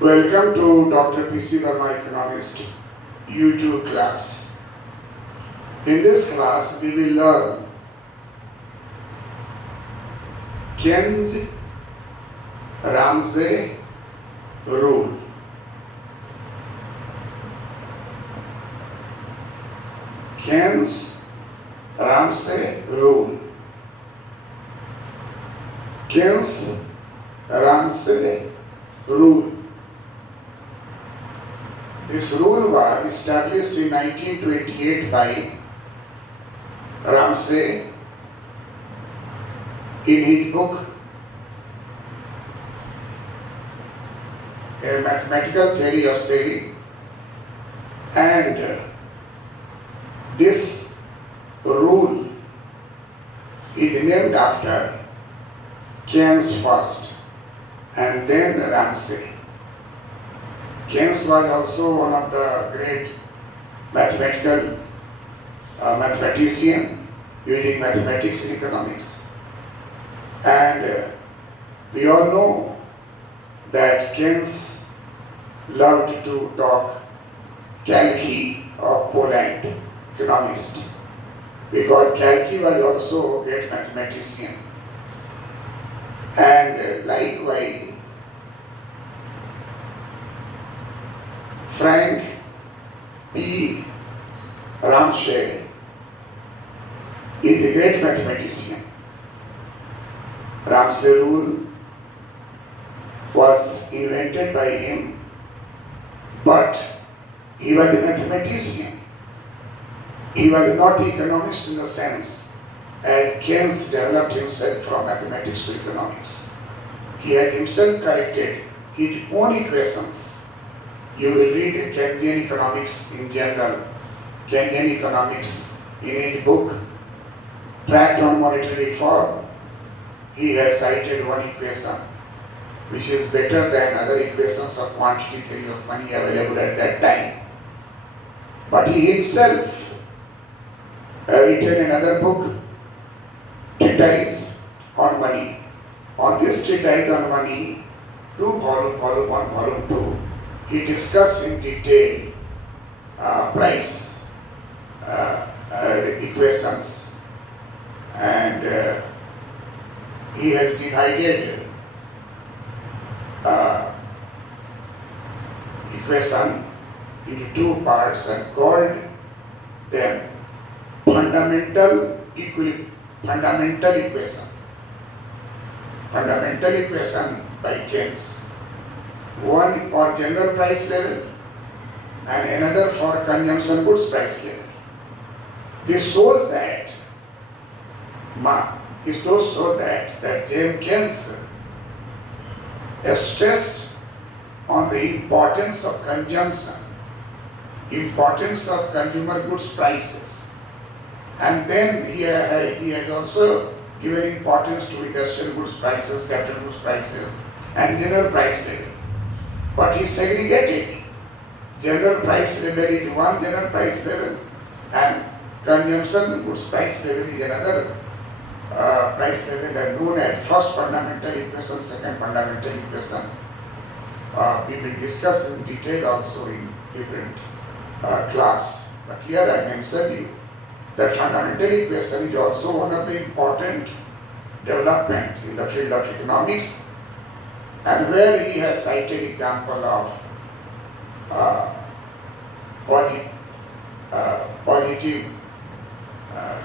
Welcome to Dr. P.C. Verma Economist YouTube class. In this class, we will learn Keynes-Ramsey rule. Keynes-Ramsey rule. Keynes-Ramsey rule. This rule was established in 1928 by Ramsey in his book A Mathematical Theory of Saving, and this rule is named after Keynes first and then Ramsey. Keynes was also one of the great mathematician using mathematics in economics. And we all know that Keynes loved to talk Kalki of Poland, economist, because Kalki was also a great mathematician. And likewise, Frank P. Ramsey is a great mathematician. Ramsey rule was invented by him, but he was a mathematician. He was not an economist in the sense as Keynes developed himself from mathematics to economics. He had himself corrected his own equations. You will read Keynesian economics in general, Keynesian economics in his book, Tract on Monetary Reform. He has cited one equation which is better than other equations of quantity theory of money available at that time. But he himself written another book, Treatise on Money. On this treatise on money, volume 1, volume 2, he discussed in detail price equations, and he has divided equation into two parts and called them fundamental equation. Fundamental equation by Keynes. One for general price level and another for consumption goods price level. This shows that James Keynes stressed on the importance of consumption, importance of consumer goods prices, and then he has also given importance to industrial goods prices, capital goods prices, and general price level. But he segregated. General price level is one general price level, and consumption goods price level is another price level, and known as first fundamental equation, second fundamental equation. We will discuss in detail also in different class. But here I mentioned you that fundamental equation is also one of the important development in the field of economics, and where he has cited example of positive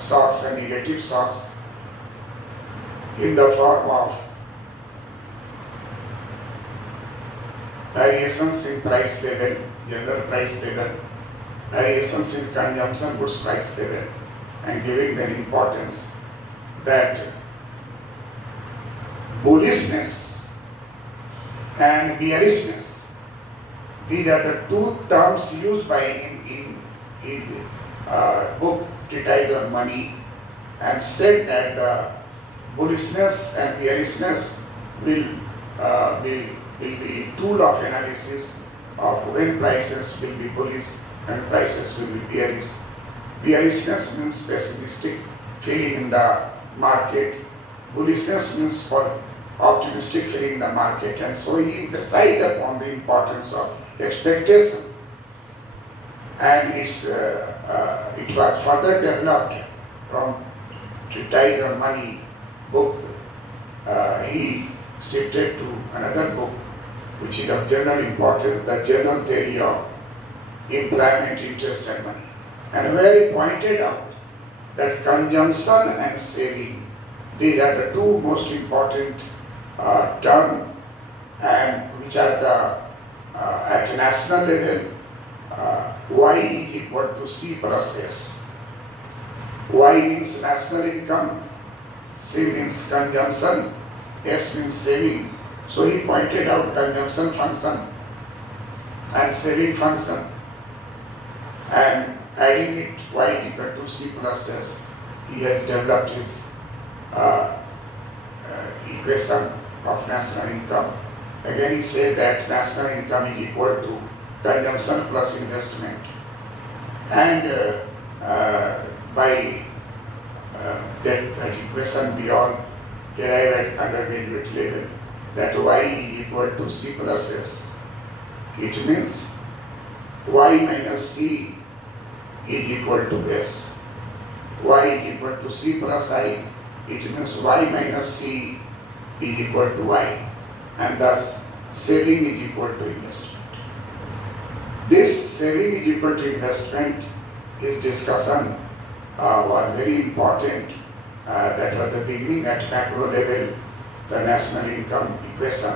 shocks and negative shocks in the form of variations in price level, general price level, variations in consumption goods price level, and giving the importance that bullishness and bearishness, these are the two terms used by him in his book Treatise on Money, and said that the bullishness and bearishness will be tool of analysis of when prices will be bullish and prices will be bearish. Bearishness means pessimistic feeling in the market. Bullishness means optimistic feeling in the market, and so he emphasized upon the importance of expectation, and it was further developed from treatise on money book. He shifted to another book which is of general importance, the General Theory of Employment, Interest and Money, and where he pointed out that consumption and saving, these are the two most important terms, and which are the at national level, Y is equal to C plus S. Y means national income, C means consumption, S means saving. So he pointed out consumption function and saving function, and adding it Y is equal to C plus S, he has developed his equation of national income. Again he says that national income is equal to consumption plus investment, and by that equation we all derive at undergraduate level that Y is equal to C plus S. It means Y minus C is equal to S. Y is equal to C plus I. It means Y minus C is equal to Y, and thus saving is equal to investment. This saving is equal to investment, his discussion was very important. That was the beginning at macro level, the national income equation.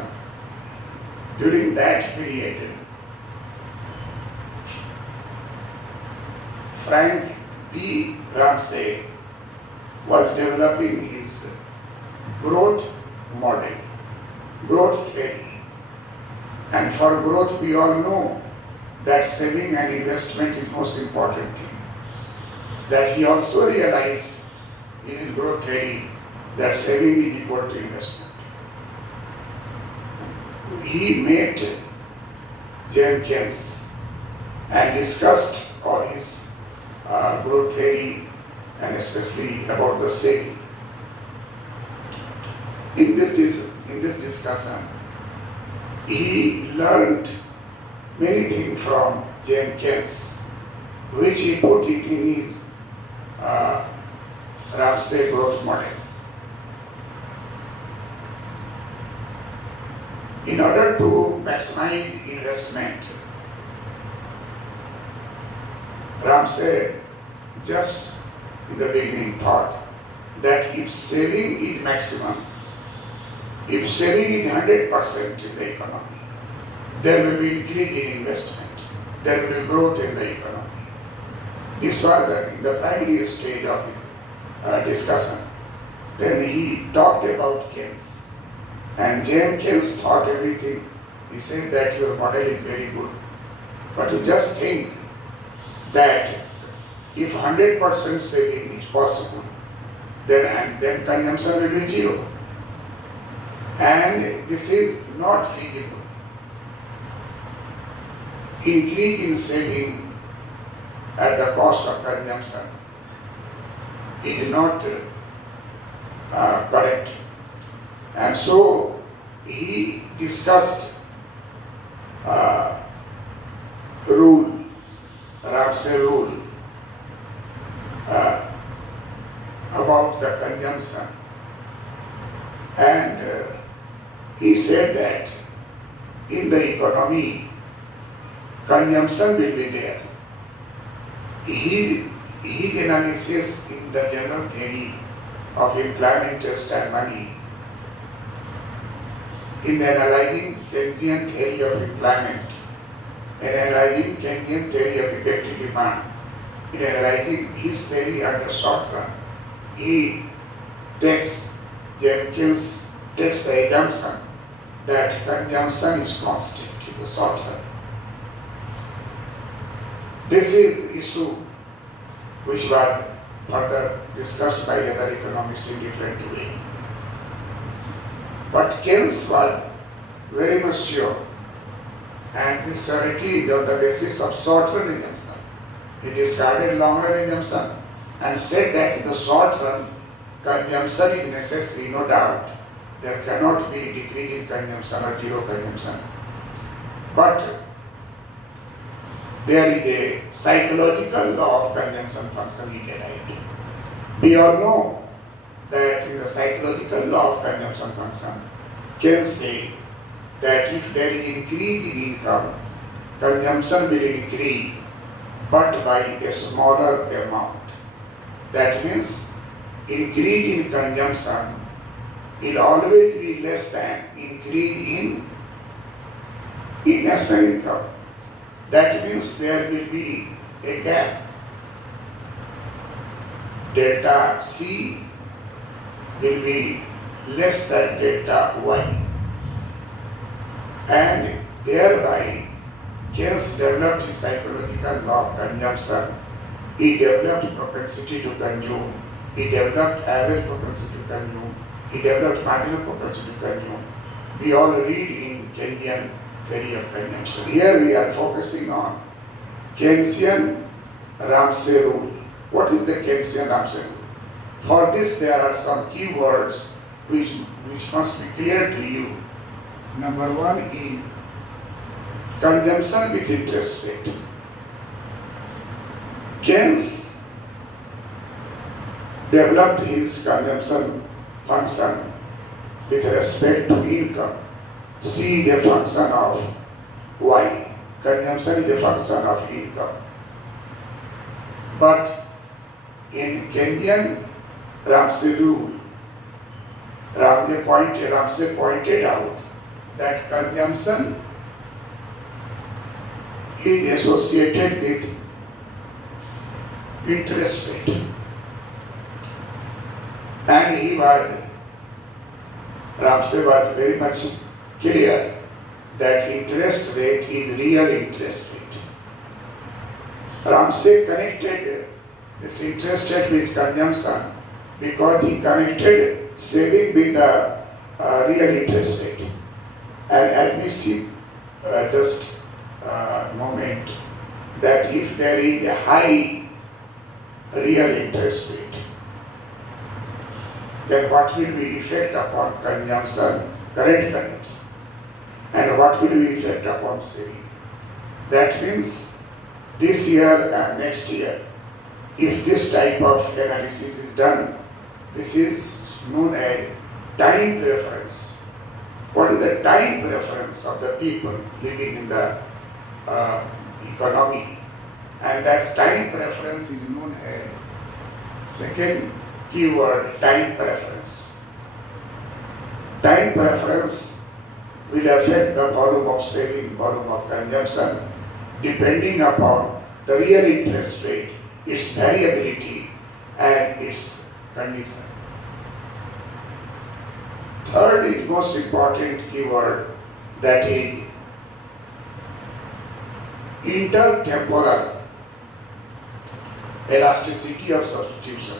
During that period, Frank P. Ramsey was developing his growth model, growth theory. And for growth, we all know that saving and investment is most important thing. That he also realized in his growth theory that saving is equal to investment. He met James Keynes and discussed all his growth theory, and especially about the saving. In this discussion, he learned many things from James Keynes, which he put it in his Ramsey growth model. In order to maximize investment, Ramsey just in the beginning thought that if saving is maximum, if saving is 100% in the economy, there will be increase in investment, there will be growth in the economy. This was in the primary stage of his discussion. Then he talked about Keynes, and James Keynes thought everything. He said that your model is very good, but you just think that if 100% saving is possible, then consumption will be zero. And this is not feasible. Increase in saving at the cost of consumption is not correct. And so he discussed rule, Ramsey rule, about the consumption, and he said that in the economy, consumption will be there. His analysis in the general theory of employment, interest and money, in analyzing Keynesian theory of employment, in analyzing Keynesian theory of effective demand, in analyzing his theory under short run, he takes Jenkins takes the assumption that consumption is constant in the short run. This is issue which was further discussed by other economists in different way. But Keynes was very much sure, and this surety is on the basis of short-run assumption. He discarded long-run assumption and said that in the short run, consumption is necessary, no doubt, there cannot be decrease in consumption or zero consumption. But there is a psychological law of consumption function he derived. We all know that in the psychological law of consumption function can say that if there is increase in income, consumption will increase but by a smaller amount. That means increase in consumption will always be less than increase in national income. That means there will be a gap. Delta C will be less than delta Y. And thereby, Keynes developed his psychological law of consumption. He developed propensity to consume. He developed average propensity to consume. He developed marginal propensity to consume. We all read in Keynesian theory of consumption. Here we are focusing on Keynesian Ramsey rule. What is the Keynesian Ramsey rule? For this there are some key words which must be clear to you. Number one is consumption with interest rate. Keynes developed his consumption function with respect to income. C is a function of Y. Consumption is a function of income. But in Keynesian Ramsey rule, Ramsey pointed out that consumption is associated with interest rate. And Ramsey was very much clear that interest rate is real interest rate. Ramsey connected this interest rate with consumption because he connected saving with the real interest rate. And as we see just a moment, that if there is a high real interest rate, then what will be effect upon consumption, current consumption, and what will be effect upon saving? That means this year and next year, if this type of analysis is done, this is known as time preference. What is the time preference of the people living in the economy? And that time preference is known as second keyword, time preference. Time preference will affect the volume of saving, volume of consumption, depending upon the real interest rate, its variability, and its condition. Third is most important keyword, that is intertemporal elasticity of substitution.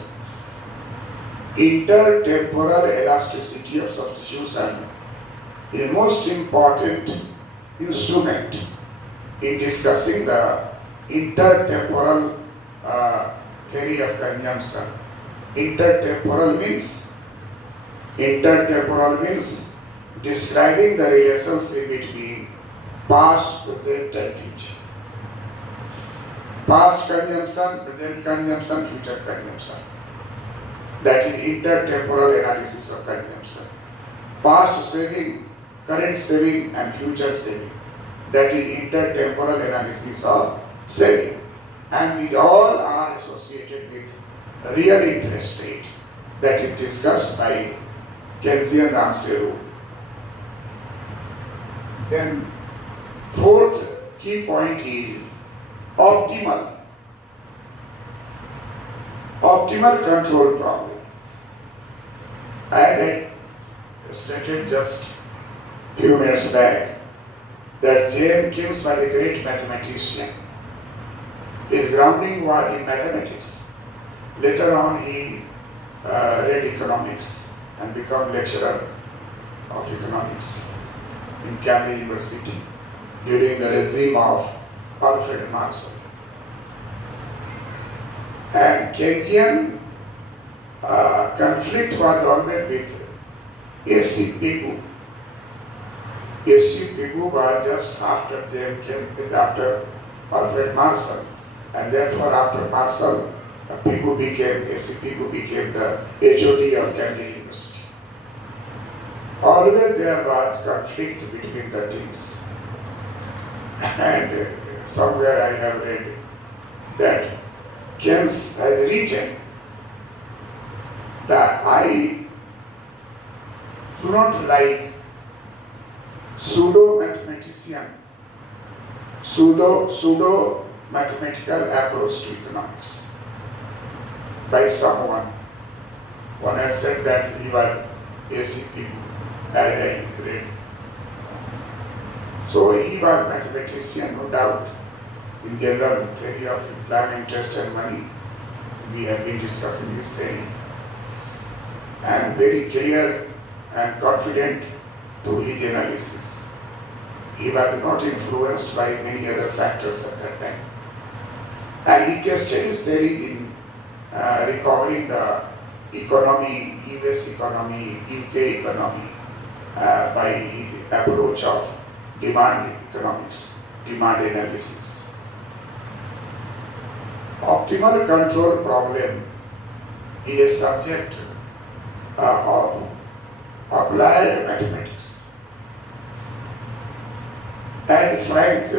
Intertemporal elasticity of substitution is the most important instrument in discussing the intertemporal theory of consumption. Intertemporal means describing the relationship between past, present, and future. Past consumption, present consumption, future consumption. That is intertemporal analysis of consumption. Past saving, current saving, and future saving. That is intertemporal analysis of saving. And these all are associated with real interest rate that is discussed by Keynesian Ramsey rule. Then fourth key point is optimal control problem. As I stated just few minutes back, that J.M. Keynes was a great mathematician. His grounding was in mathematics. Later on he read economics and became lecturer of economics in Cambridge University during the regime of Alfred Marshall. And Keynesian conflict was always with A.C. Pigou. A.C. Pigou was just after after Alfred Marshall, and therefore after Marshall, A.C. Pigou became the HOD of Cambridge University. Always there was conflict between the things, and somewhere I have read that Keynes has written that I do not like pseudo mathematical approach to economics by someone. One has said that he was A.C. Pigou, as I read. So he was mathematician, no doubt. In general theory of employment, interest and money, we have been discussing this theory, and very clear and confident to his analysis. He was not influenced by many other factors at that time. And he tested his theory in recovering the economy, US economy, UK economy, by his approach of demand economics, demand analysis. Optimal control problem is a subject of applied mathematics. And Frank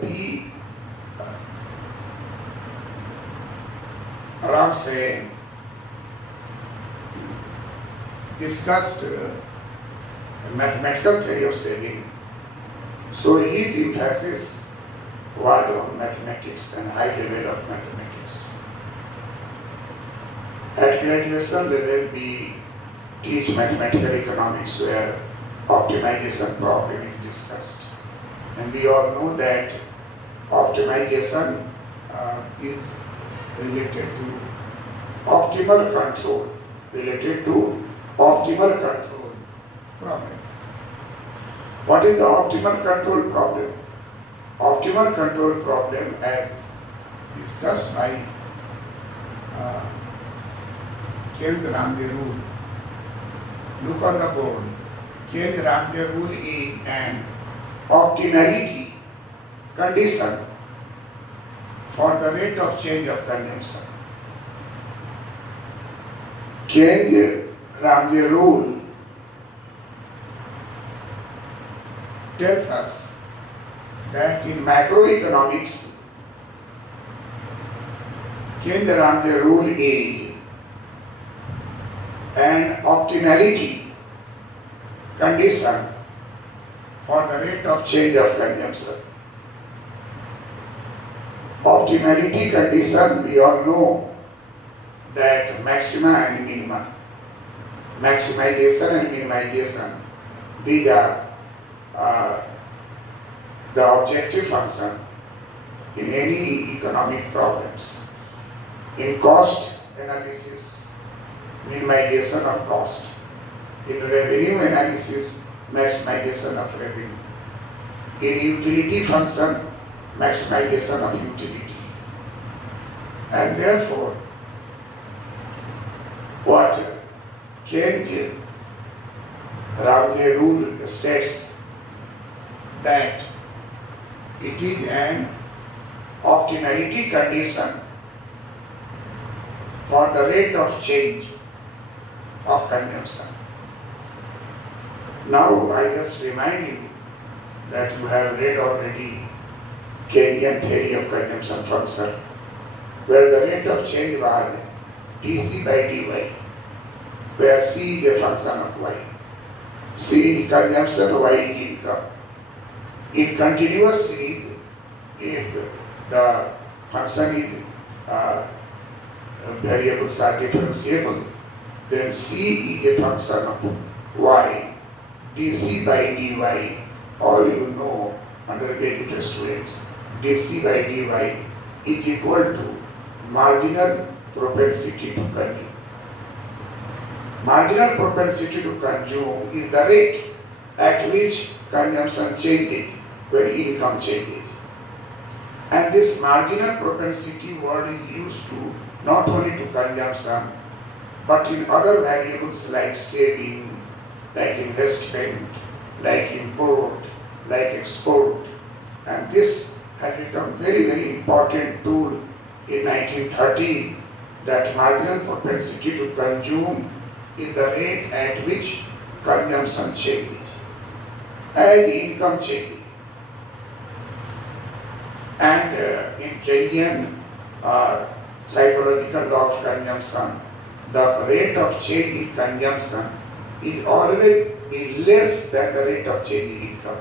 P. Ramsey discussed mathematical theory of saving. So his emphasis was on mathematics and high level of mathematics. At graduation level, we teach mathematical economics where optimization problem is discussed. And we all know that optimization is related to optimal control, problem. What is the optimal control problem? Optimal control problem, as discussed by Kend-Ramsey rule. Look on the board. Kend-Ramsey rule is an optimality condition for the rate of change of consumption. Kend-Ramsey rule tells us that in macroeconomics, Kend-Ramsey rule is an optimality condition for the rate of change of consumption. Optimality condition, we all know that maxima and minima, maximization and minimization, these are the objective function in any economic problems. In cost analysis, minimization of cost. In revenue analysis, maximization of revenue. In utility function, maximization of utility. And therefore, what Kend-Ramsey rule states that it is an optimality condition for the rate of change of consumption. Now I just remind you that you have read already Keynesian theory of consumption function, where the rate of change was dC by dy, where C is a function of y. C is consumption, y is income. In continuous series, if the function is variables are differentiable, then C is a function of y, dC by dy. All you know, undergraduate students, dC by dy is equal to marginal propensity to consume. Marginal propensity to consume is the rate at which consumption changes when income changes. And this marginal propensity word is used to not only to consumption, but in other variables like saving, like investment, like import, like export. And this has become very, very important tool in 1930, that marginal propensity to consume is the rate at which consumption changes and income changes. And in Keynesian psychological law of consumption, the rate of change in consumption is always be less than the rate of change in income.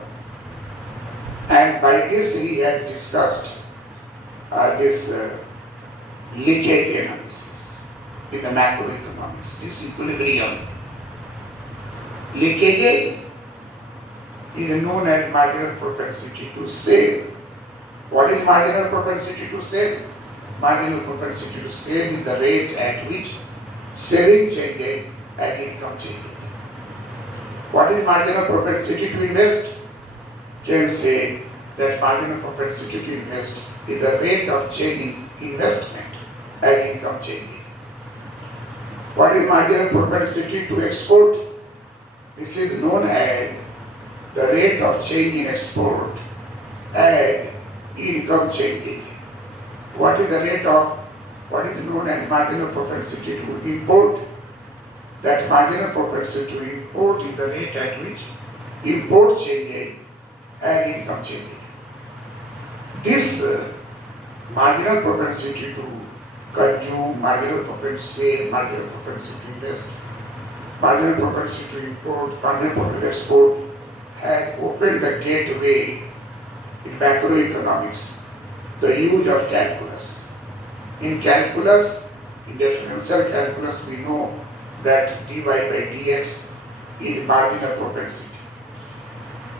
And by this he has discussed this leakage analysis in the macroeconomics, this equilibrium. Leakage is known as marginal propensity to save. What is marginal propensity to save? Marginal propensity to save is the rate at which saving changes and income changes. What is marginal propensity to invest? Can say that marginal propensity to invest is the rate of change in investment and income changing. What is marginal propensity to export? This is known as the rate of change in export and income changing. What is the rate of what is known as marginal propensity to import? That marginal propensity to import is the rate at which import changes and income changes. This marginal propensity to consume, marginal propensity to invest, marginal propensity to import, marginal propensity to export has opened the gateway in macroeconomics, the use of calculus. In calculus, in differential calculus, we know that dy by dx is marginal propensity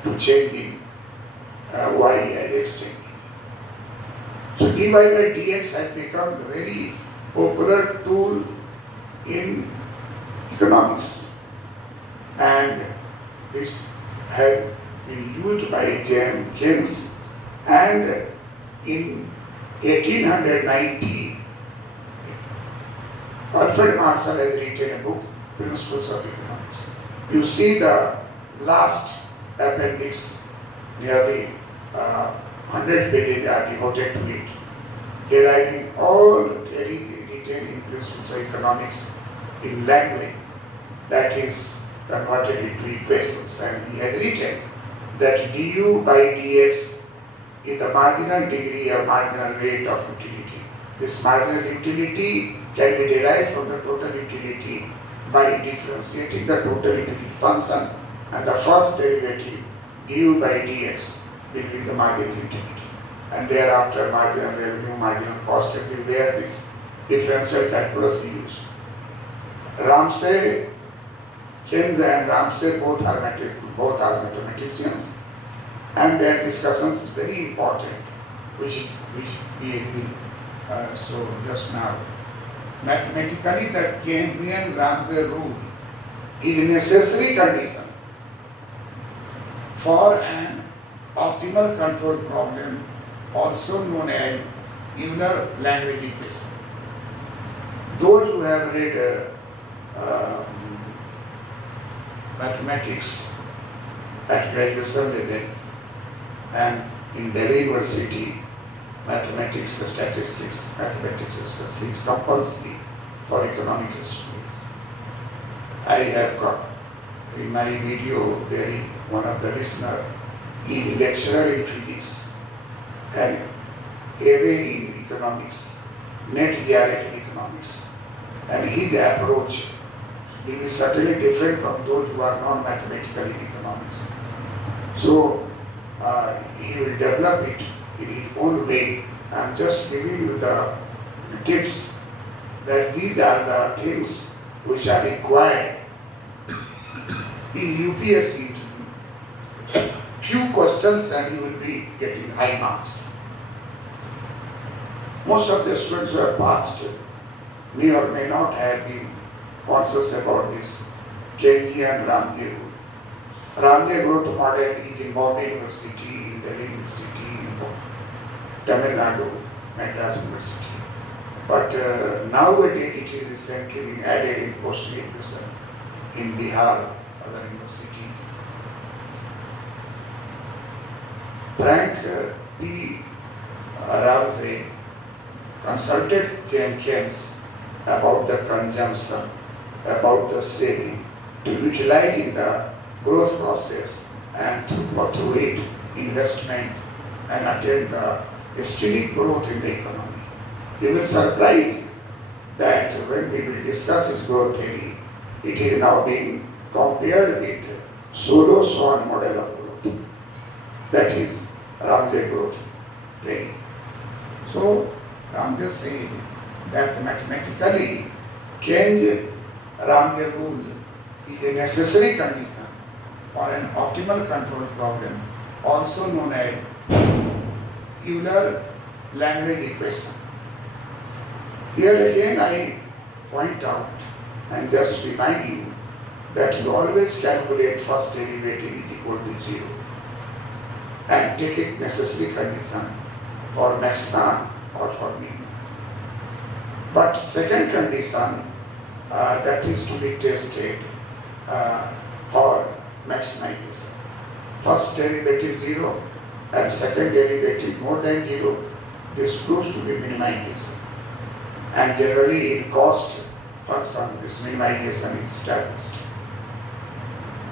to change in y as x changing. So dy by dx has become a very popular tool in economics, and this has been used by James Keynes, and in 1890 Alfred Marshall has written a book, Principles of Economics. You see the last appendix, nearly 100 pages are devoted to it, deriving all theory written in Principles of Economics in language that is converted into equations. And he has written that du by dx is the marginal degree or marginal rate of utility. This marginal utility can be derived from the total utility by differentiating the total utility function, and the first derivative du by dx will be the marginal utility, and thereafter marginal revenue, marginal cost, everywhere this differential calculus is used. Ramsey, Keynes and Ramsey both are mathematicians, and their discussions is very important, which we will show just now. Mathematically, the Keynesian Ramsey rule is a necessary condition for an optimal control problem, also known as Euler language equation. Those who have read mathematics at graduation level and in Delhi University, mathematics, statistics, mathematics especially is compulsory for economics students. I have got in my video there is one of the listener, he is a lecturer in physics and MA in economics, net ERF in economics, and his approach will be certainly different from those who are non-mathematical in economics. So he will develop it in his own way. I am just giving you the tips that these are the things which are required in UPSC interview. Few questions and you will be getting high marks. Most of the students who have passed may or may not have been conscious about this Keynesian Ramsey rule. Ramsey growth model is in Bombay University, in Delhi University, in Tamil Nadu, Madras University. But nowadays it is recently been added in post-graduation in Bihar, other universities. Frank P. Ramsey consulted James Keynes about the consumption, about the saving, to utilize in the growth process and through it investment and attain the steady growth in the economy. You will surprise that when we will discuss his growth theory, it is now being compared with Solo Swan model of growth. That is Ramsey growth theory. So Ramsey said that mathematically Keynes-Ramsey rule is a necessary condition for an optimal control problem, also known as Euler-Lagrange equation. Here again I point out and just remind you that you always calculate first derivative is equal to 0 and take it necessary condition for maxima or for minima. But second condition that is to be tested for maximization. First derivative 0 and second derivative more than 0, this proves to be minimization. And generally in cost function, this minimization is established.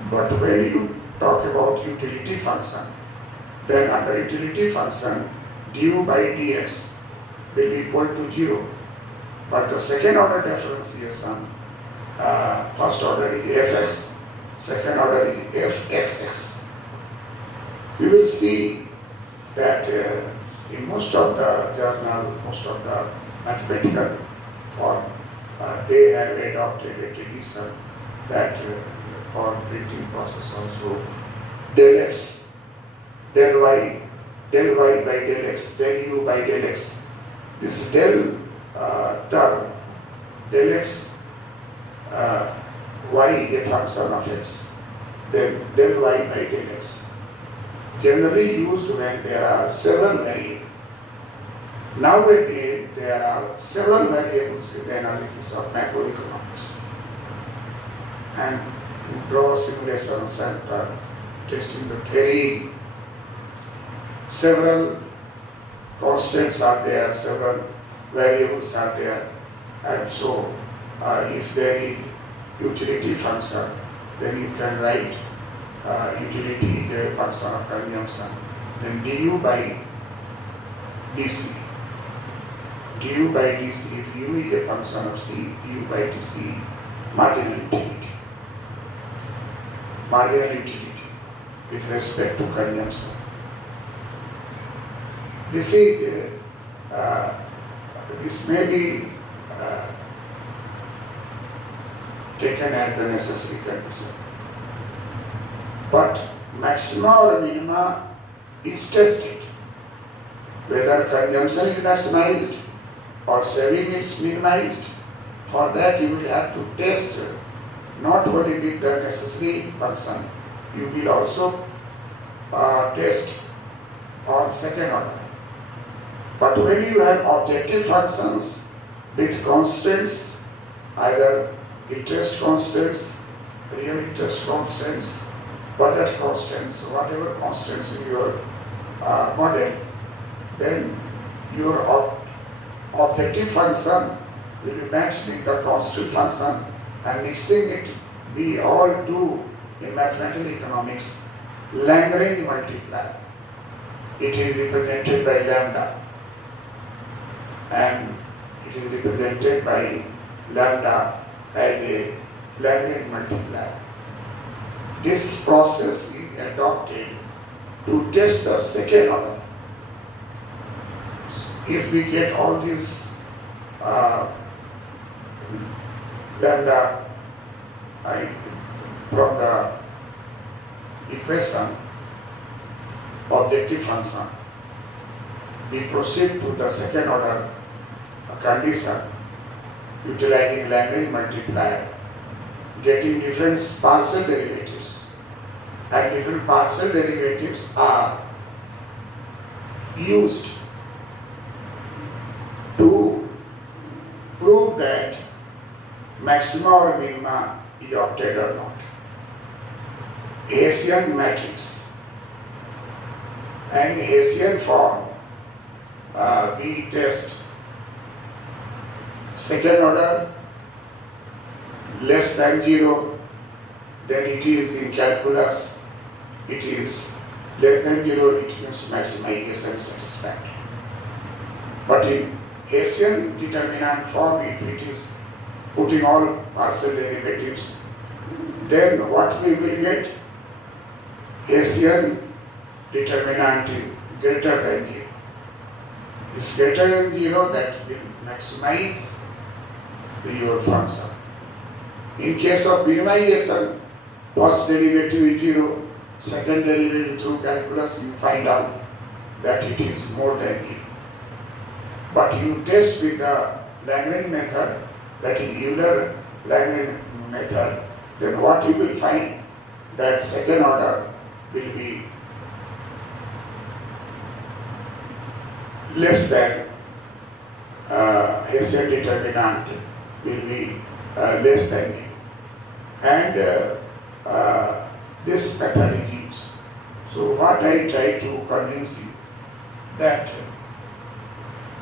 But when you talk about utility function, then under utility function, du by dx will be equal to 0. But the second order differentiation, first order is fx, second order is fxx. You will see that in most of the journal, most of the mathematical form, they have adopted a tradition that for printing process also del x, del y by del x, del u by del x. This del term, del x, y is a function of x, then del y by del x. Generally used when there are several variables. Nowadays, there are several variables in the analysis of macroeconomics. And to draw simulations and testing the theory, several constants are there, several variables are there, and so if there is utility function, then you can write utility is a function of consumption, then du by dc. Du by dc, if u is a function of c, du by dc, marginal utility. Marginal utility with respect to consumption. This is this may be taken as the necessary condition. But maxima or minima is tested. Whether consumption is maximized or saving is minimized, for that you will have to test not only with the necessary function, you will also test on second order. But when you have objective functions with constants, either interest constants, real interest constants, budget constants, whatever constants in your model, then your objective function will be matched with the constant function, and mixing it, we all do in mathematical economics Lagrange multiplier. It is represented by lambda, and it is represented by lambda as a Lagrange multiplier. This process is adopted to test the second order. If we get all these lambda from the equation, objective function, we proceed to the second order condition utilizing Lagrange multiplier, getting different partial derivatives, and different partial derivatives are used to prove that maxima or minima is obtained or not. Hessian matrix. And Hessian form, we test second order less than 0, then it is in calculus, it is less than 0, it means maximization satisfied. But in Hessian determinant form, if it is putting all partial derivatives, then what we will get? Hessian determinant is greater than 0. Is greater than 0, that will maximize your function. In case of minimization, first derivative is 0, second derivative through calculus you find out that it is more than 0. But you test with the Lagrange method, that is Euler-Lagrange method, then what you will find? That second order will be less than Hessian determinant will be less than 0. And this method is used. So what I try to convince you, that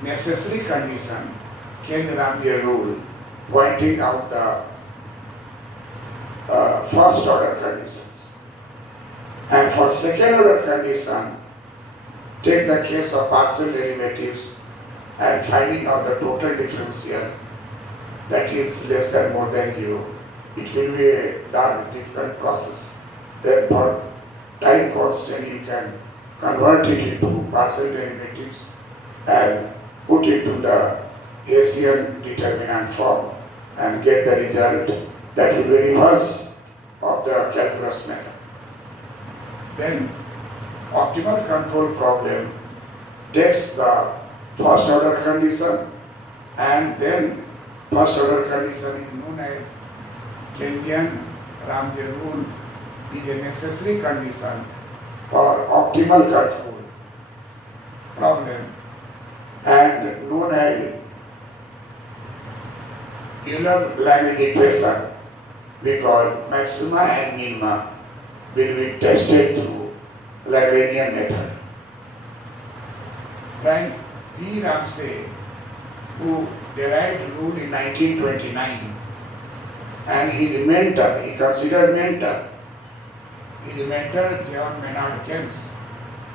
necessary condition, Kend-Rambier rule, pointing out the first order conditions. And for second order condition, take the case of partial derivatives and finding out the total differential, that is less than more than 0. It will be a large difficult process. Then for time constant you can convert it into partial derivatives and put it to the Hessian determinant form and get the result that will be reverse of the calculus method. Then optimal control problem takes the first order condition, and then first order condition is known as Keynesian-Rambier rule is a necessary condition for optimal control problem and known as Euler-Lagrange equation, because maxima and minima will be tested through Lagrangian method. Frank P. Ramsey, who derived the rule in 1929, and his mentor, he considered mentor, his mentor John Maynard Keynes,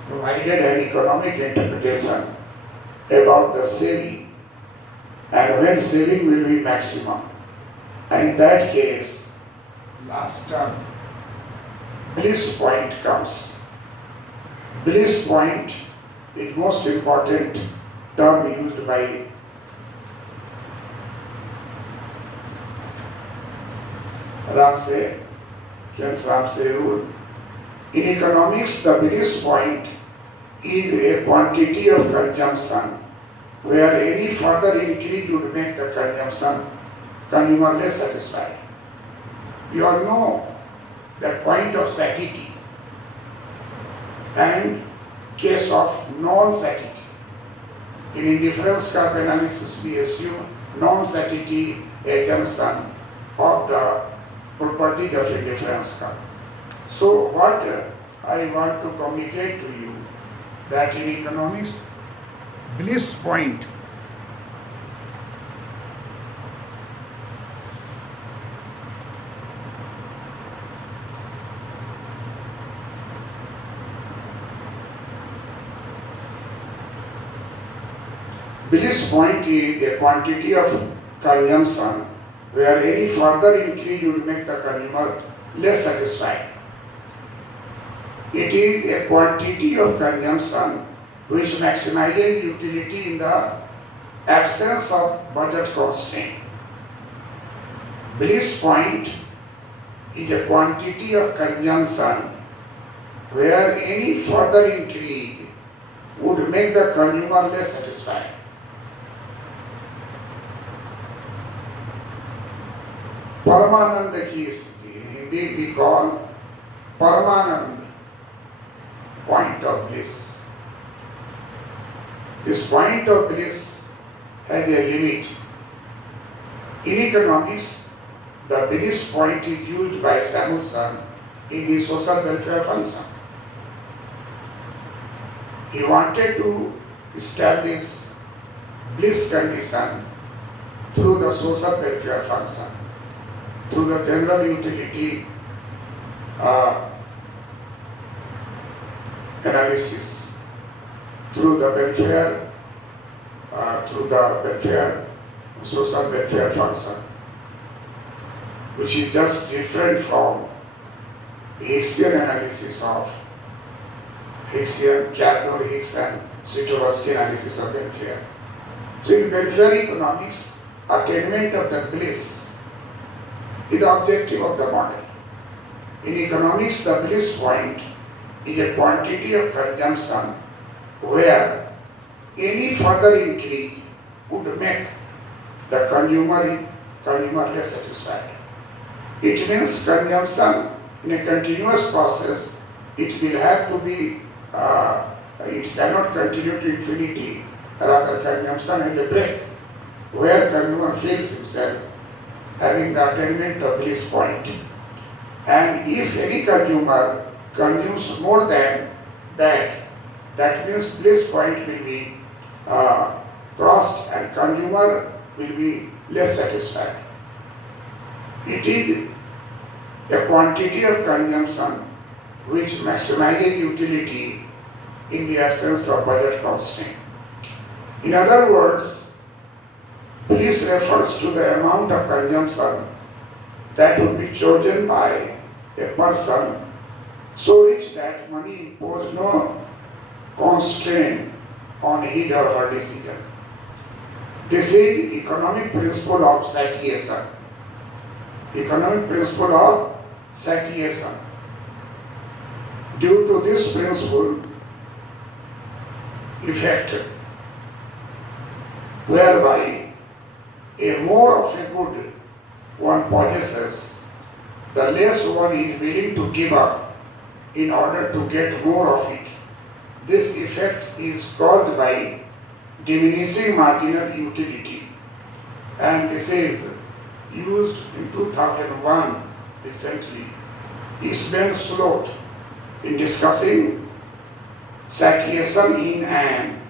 provided an economic interpretation about the saving and when saving will be maximum. And in that case, last term, bliss point comes. Bliss point is most important term used by Ramsey, Keynes-Ramsey rule. In economics, the bliss point is a quantity of consumption where any further increase would make the consumer less satisfied. You all know the point of satiety and case of non-satiety. In indifference curve analysis, we assume non-satiety assumption of the properties of indifference curve. So what I want to communicate to you, that in economics, bliss point bliss point is a quantity of consumption where any further increase would make the consumer less satisfied. It is a quantity of consumption which maximizes utility in the absence of budget constraint. Bliss point is a quantity of consumption where any further increase would make the consumer less satisfied. Paramanand की स्थिति, in Hindi we call Paramanand point of bliss. This point of bliss has a limit. In economics, the bliss point is used by Samuelson in the social welfare function. He wanted to establish bliss condition through the social welfare function, through the general utility analysis, through the social welfare function, which is just different from the Hicksian analysis of Caldor, Hicks and Swiatkowski analysis of welfare. So in welfare economics, attainment of the bliss is the objective of the model. In economics, the bliss point is a quantity of consumption where any further increase would make the consumer less satisfied. It means consumption in a continuous process, it will have to be, it cannot continue to infinity, rather consumption has a break, where consumer feels himself having the attainment of bliss point. And if any consumer consumes more than that means bliss point will be crossed and consumer will be less satisfied. It is a quantity of consumption which maximizes utility in the absence of budget constraint. In other words, bliss refers to the amount of consumption that would be chosen by a person so rich that money imposes no constraint on his or her decision. This is economic principle of satiation. Economic principle of satiation. Due to this principle effect, whereby a more of a good one possesses, the less one is willing to give up in order to get more of it. This effect is caused by diminishing marginal utility, and this is used in 2001 recently. Eastman Sloat in discussing satiation in an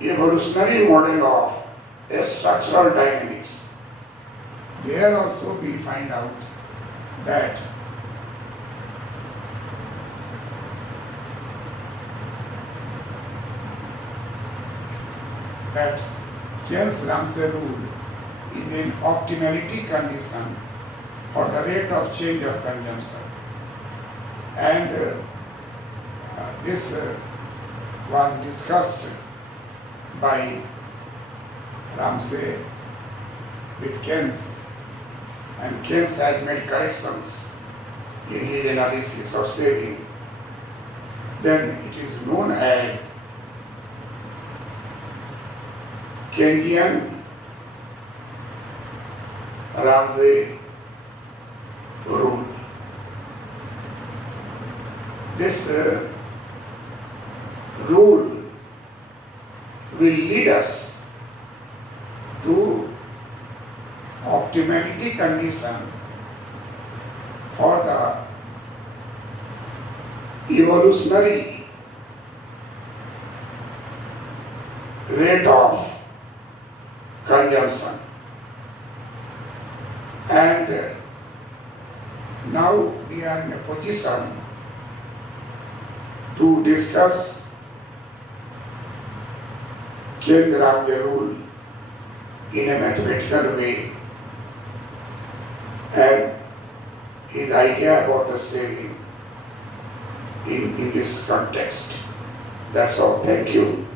evolutionary model of structural dynamics. There also we find out that Keynes-Ramsey rule is an optimality condition for the rate of change of consumption. And this was discussed by Ramsey with Keynes, and Keynes has made corrections in his analysis of saving. Then it is known as Keynesian Ramsey rule. This rule will lead us to optimality condition for the evolutionary rate of consumption. And now we are in a position to discuss Keynes-Ramsey rule in a mathematical way and his idea about the saving in this context. That's all. Thank you.